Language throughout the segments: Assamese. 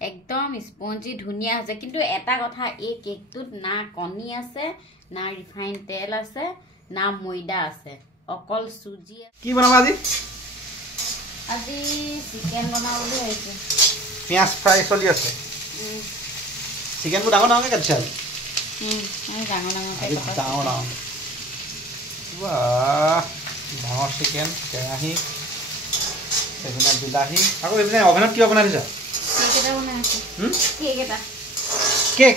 একদম স্পঞ্জি ধুনিয়া আছে কিন্তু এটা কথা এই কেকটোত না কণী আছে না ৰিফাইন তেল আছে না ময়দা আছে অকল সুজি কি বনাবা আজি আজি চিকেন বনাবলৈ আহিছে পিয়াজ ফ্ৰাই চলি আছে চিকেনটো ডাঙৰ ডাঙৰকৈ কাটিছে আজি ডাঙৰ ডাঙৰ চিকেন কেৰাহী এইপিনে বিলাহী আকৌ এইপিনে অভেনত কিয় বনাই দিছা কেক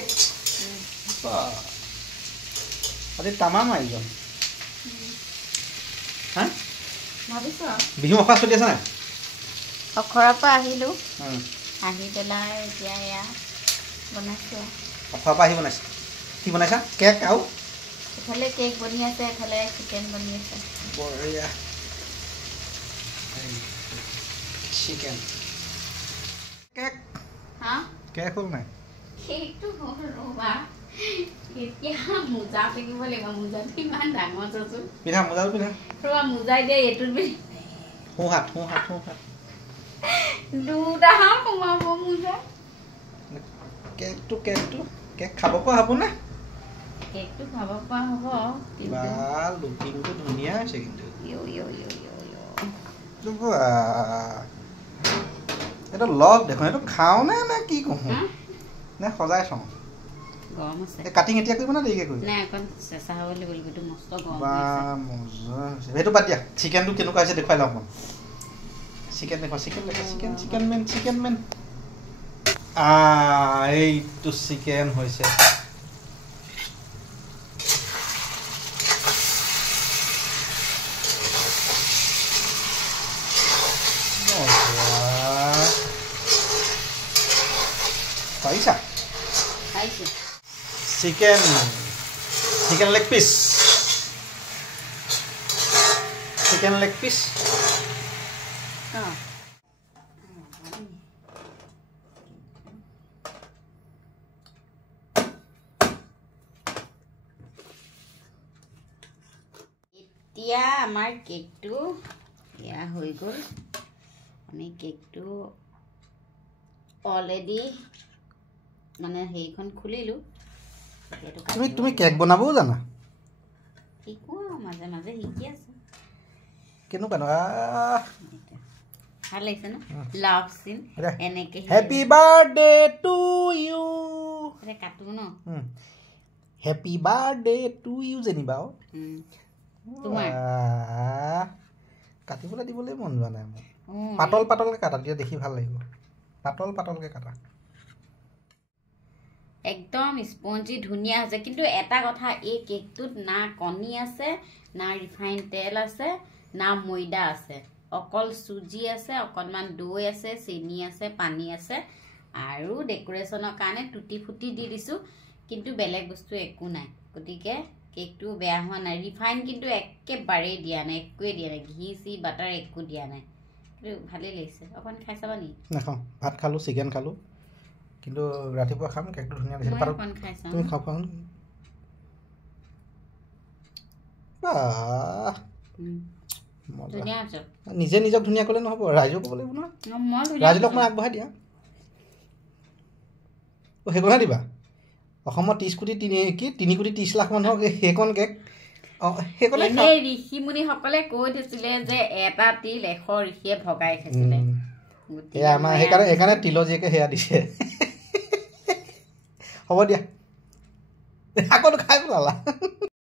আজি তামাম আয়োজন হা বিহু অখৰা চলি আছে নাই অখৰাৰ পৰা আহিলোঁ আহি পেলাই এতিয়া এয়া বনাইছোঁ অখৰাৰ পৰা আহি বনাইছে কি বনাইছা কেক আৰু এফালে কেক বনি আছে এফালে চিকেন বনি আছে বঢ়িয়া চিকেন কেক হা কেক হ'ল নাই কেকটো হ'ল ৰ'বা এতিয়া মোজা পিন্ধিব লাগিব মোজাটো ইমান ডাঙৰ চচোন পিন্ধা মোজাটো পিন্ধা ৰ'বা মোজাই দিয়ে এইটোত সোঁহাত দুটা সোমাব মোজা কেকটো কেক খাব পৰা হ'ব নে কেকটো খাব পৰা হ'ব কিবা লুকিংটো ধুনীয়া হৈছে কিন্তু এইটো লগ দেখোন এইটো খাওঁ নে কি কওঁ নে সজাই থওঁ গৰম আছে কাটিং এতিয়া কৰিব না দেৰিকৈ কৰিব নাই অকণ চেঁচা হ'ব লাগিব এইটো মস্ত গৰম বা মজা হৈছে সেইটো বাদ দিয়া চিকেনটো কেনেকুৱা হৈছে দেখুৱাই লওঁ অকণ চিকেন দেখুৱা চিকেন মেন এইটো চিকেন হৈছে পাৰিছা চিকেন লেগ পিচ এতিয়া আমাৰ কেকটো এয়া হৈ গ'ল আমি কেকটো অলৰেডি মানে সেইখন খুলিলোঁ তুমি কেক বনাবও জানা শিকোঁ মাজে মাজে শিকি আছোঁ কেনেকুৱা ভাল লাগিছে ন লাভ চিন এনেকৈ হেপী বাৰ্থডে টু ইউ কাটো ন হেপী বাৰ্থডে টু ইউ যেনিবা কাটিবলৈ দিবলৈ মন যোৱা নাই মোৰ পাতলকৈ কাটা তেতিয়া দেখি ভাল লাগিব পাতলকৈ কাটা একদম স্পঞ্জি ধুনীয়া হৈছে কিন্তু এটা কথা এই কেকটোত না কণী আছে না ৰিফাইন তেল আছে না ময়দা আছে অকল চুজি আছে অকণমান দৈ আছে চেনি আছে পানী আছে আৰু ডেকোৰেশ্যনৰ কাৰণে টুটি ফুটি দি দিছোঁ কিন্তু বেলেগ বস্তু একো নাই গতিকে কেকটো বেয়া হোৱা নাই ৰিফাইন কিন্তু একেবাৰেই দিয়া নাই একোৱেই দিয়া নাই ঘি চি বাটাৰ একো দিয়া নাই কিন্তু ভালেই লাগিছে অকণ খাই চাবা নেকি নাখাওঁ ভাত খালোঁ চিকেন খালোঁ কিন্তু ৰাতিপুৱা খাম কেকটো ধুনীয়া লাগিছে তুমি খাওঁ নিজে নিজক ধুনীয়া ক'লে নহ'ব ৰাইজক ক'ব লাগিব নহয় ৰাইজক মই আগবঢ়াই দিয়া সেইকণে দিবা অসমত 3 কোটি 30 লাখ মানুহক সেইকণ কেক ঋষি মুনিসকলে কৈ দিছিলে যে এটা তিল 100 ঋষিয়ে ভগাই খাইছিলে আমাৰ সেইকাৰণে তিলৰ জীয়েকে সেয়া দিছে হ'ব দিয়া আকৌ খাই পেলালা